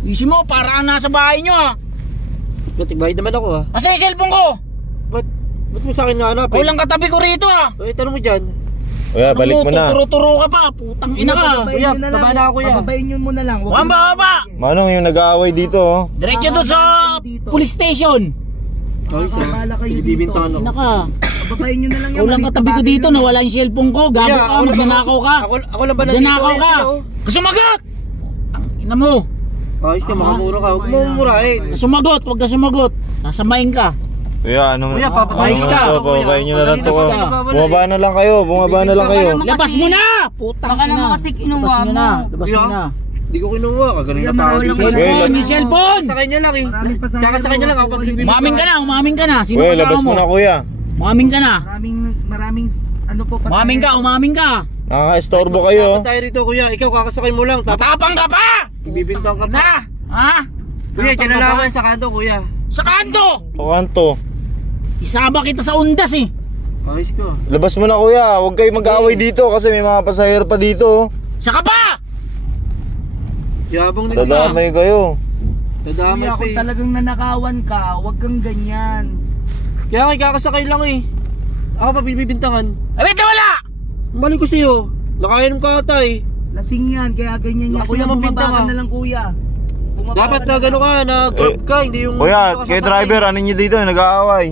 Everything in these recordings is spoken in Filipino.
Easy mo, para nasa bahay nyo ah. Ba't ibayad naman ako ah? Asa yung cellphone ko? Ba't mo sa akin nahanapin? Walang katabi ko rito ah. Eh, tanong mo dyan. Kuya, balik mo na. Turo-turo ka pa, putang ina ka. Kuya, baba na ako kuya. Pababayin nyo mo na lang. Huwag baba. Manong yung nag-aaway dito oh. Diretso doon sa police station. Okay, sir. Bibintangan ako. Ina ka. Pababayin nyo na lang yan. Ikaw lang katabi ko dito, nawala yung cellphone ko. Gago ka, magnanakaw ka. Ako lang ba nandito? Magnanakaw ka. Sumagot! Ang ina mo. Ayos ka, makamura ka. Huwag mo mumurahin. Sumagot, huwag ka sumagot. Nasamain ka. Kuya, ano? Kuya, papatayos ka. Papabayin nyo na lang to. Papatayos ka. Bumaba na lang kayo, bumaba na lang kayo. Labas mo na! Putang Baka ina. naman kasi kinuha Labas mo na. mo. Labas mo na. Hindi ko kinuha. Kagaling na pa ako. Cellphone, yung cellphone! Sa kanya lang eh. Kaka sa kanya lang ako pag bibintangan. Umamin ka na. Sino Kuya, kasama labas mo mo? na kuya. Umamin ka na. Maraming ano po pasahero. Umamin ka. Nakaka-estorbo kayo. Dapat tayo rito kuya. Ikaw kakasakay mo lang. Tatapang ka pa! Bibintang ka pa. Na! Ha? Kuya, dyan na lang ako sa kanto kuya. Sa kanto! Pakanto. Isaba kita sa undas eh. Ayos ko. Labas mo na kuya, huwag kayo mag-aaway dito kasi may mga pasahero pa dito. Saka pa! Yabang nila. Dadamay kayo. Dadamay Kuya, pa kung eh. talagang nanakawan ka, huwag kang ganyan. Kaya kay kakasakay lang eh. Ako pa bibintangan. Abit na wala! Mali ko sa'yo. Nakainom ka ata eh. Lasing yan, kaya ganyan yan. Lakas Kuya, naman bumaba bintang, ka ah. na lang kuya. Bumaba Dapat ka na gano'n ka, na-grab ka, hindi yung... Kuya, nakasasakay. kayo driver, ano nyo dito, nag-aaway.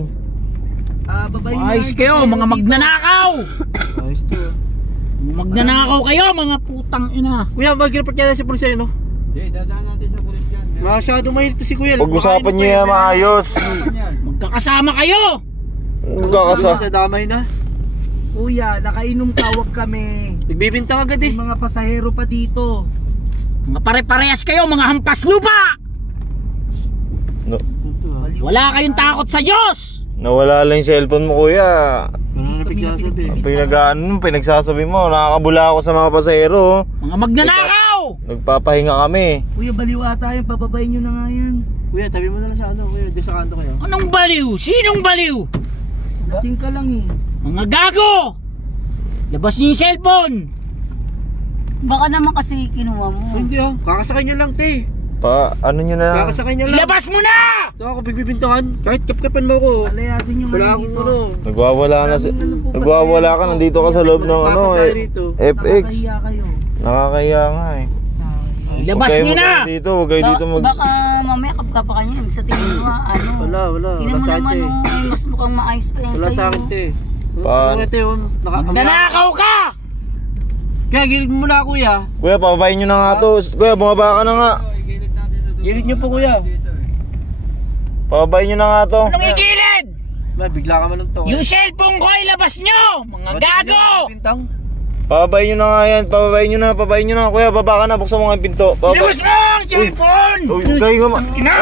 Babayin mo Ayos lang kayo, yung mga pasahero magnanakaw! Ayos to. Magnanakaw kayo, mga putang ina. Kuya, mag-report ka na si pulis no? Hindi, dadaan natin sa pulis yan. Masyado mahirap to si kuya. Pag-usapan nyo yan maayos. Magkakasama kayo! Magkakasa. Dadamay na. Kuya, nakainom ka, huwag kami. Nagbibintang agad eh. May mga pasahero pa dito. Mga pare-parehas kayo, mga hampas lupa! No, Wala kayong takot sa Diyos! nawala lang yung cellphone mo kuya. Ano na pagsasabi? Pinagsasabi mo, nakakabula ako sa mga pasahero. Mga magnanakaw! Nagpapahinga kami. Kuya, baliw ata yung pababayin nyo na nga yan. Kuya, tabi mo na lang sa ano, kuya. Di sa kanto kayo. Anong baliw? Sinong baliw? Lasing ka lang eh. Mga gago! Labas niyo yung cellphone! Baka naman kasi kinuha mo. Hindi ah. Kakasakay nyo lang, te. Ano nyo na? Kakasakay nyo lang. Ilabas mo na! Ito ako bibintangan. Kahit kapkapan mo ako. Alayasin nyo nga Wala lang akong dito. ano. Nagwawala ka, nandito ka sa loob ng ano Papatay rito. FX. Nakakahiya kayo. Nakakahiya nga eh. Ilabas niyo na! Dito, huwag kayo dito mag... Baka mamaya kapka pa kanya. Sa tingin mo ano. Wala. Tingnan Wala mo sa akin, naman te. ay mas mukhang maayos pa yan Wala sa'yo. sa akin, te. Paano? Ano, te, Magnanakaw ka! Kaya gilid mo na, kuya. Kuya, papabayin nyo na nga to. Kuya, bumaba ka na nga. Gilid nyo po, kuya. Papabayin nyo na nga to. Anong igilid? Bigla ka man ng to. Yung cellphone ko ilabas nyo! Mga gago! Bintang. Papabayin nyo na nga yan. Papabayin nyo na. Kuya, baba ka na. Buksan mo nga yung pinto. Ilabas mo ang cellphone! Uy, kayo nga. Ina!